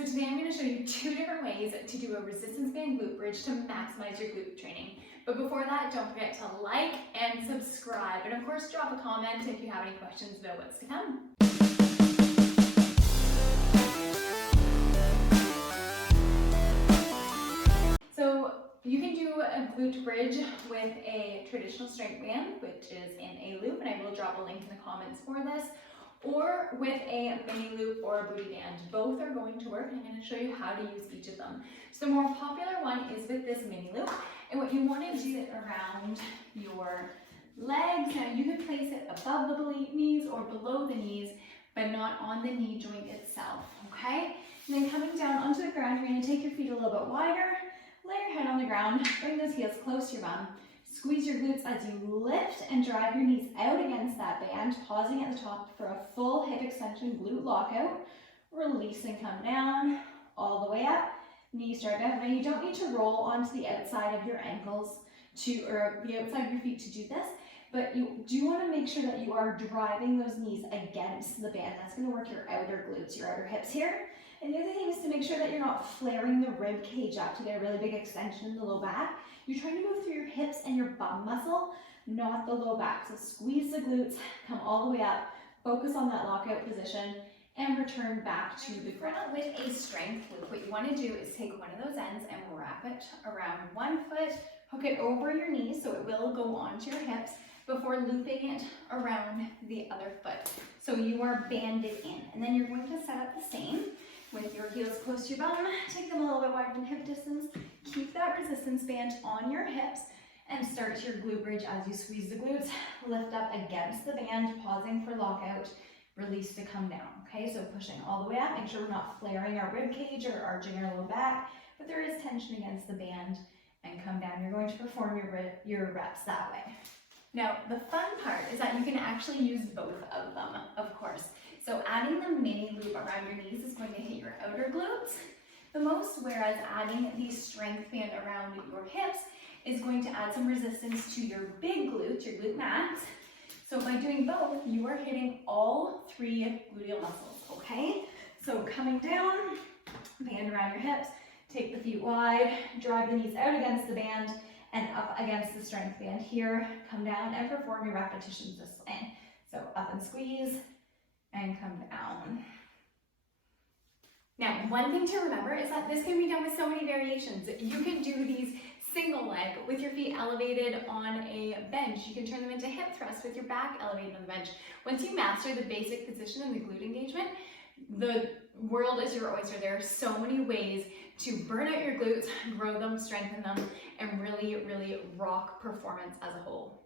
So today I'm going to show you 2 different ways to do a resistance band glute bridge to maximize your glute training. But before that, don't forget to like and subscribe, and of course drop a comment if you have any questions about what's to come. So you can do a glute bridge with a traditional strength band, which is in a loop, and I will drop a link in the comments for this, or with a mini loop or a booty band. Both are going to work, and I'm going to show you how to use each of them. So the more popular one is with this mini loop, and what you want to do is around your legs. Now you can place it above the knees or below the knees, but not on the knee joint itself, okay? And then coming down onto the ground, you're going to take your feet a little bit wider, lay your head on the ground, bring those heels close to your bum. Squeeze your glutes as you lift and drive your knees out against that band, pausing at the top for a full hip extension glute lockout. Release and come down, all the way up, knees drive out. Now you don't need to roll onto the outside of your ankles or the outside of your feet to do this, but you do want to make sure that you are driving those knees against the band. That's going to work your outer glutes, your outer hips here. And the other thing is to make sure that you're not flaring the rib cage up to get a really big extension in the low back. You're trying to move through your hips and your bum muscle, not the low back. So squeeze the glutes, come all the way up, focus on that lockout position, and return back to the ground. With a strength loop, what you want to do is take one of those ends and wrap it around one foot, hook it over your knees so it will go onto your hips before looping it around the other foot. So you are banded in. And then you're going to set up the same with your heels close to your bum, take them a little bit wider than hip distance, keep that resistance band on your hips, and start your glute bridge as you squeeze the glutes, lift up against the band, pausing for lockout, release to come down, okay? So pushing all the way up, make sure we're not flaring our rib cage or arching our low back, but there is tension against the band, and come down. You're going to perform your reps that way. Now, the fun part is that you can actually use both of them, of course. So adding the mini loop around your knees is going to hit your outer glutes the most, whereas adding the strength band around your hips is going to add some resistance to your big glutes, your glute max. So by doing both, you are hitting all 3 gluteal muscles, okay? So coming down, band around your hips, take the feet wide, drive the knees out against the band, and up against the strength band here, come down and perform your repetitions this way. So up and squeeze, and come down. Now, one thing to remember is that this can be done with so many variations. You can do these single leg with your feet elevated on a bench. You can turn them into hip thrusts with your back elevated on the bench. Once you master the basic position and the glute engagement, the world is your oyster. There are so many ways to burn out your glutes, grow them, strengthen them, and really, really rock performance as a whole.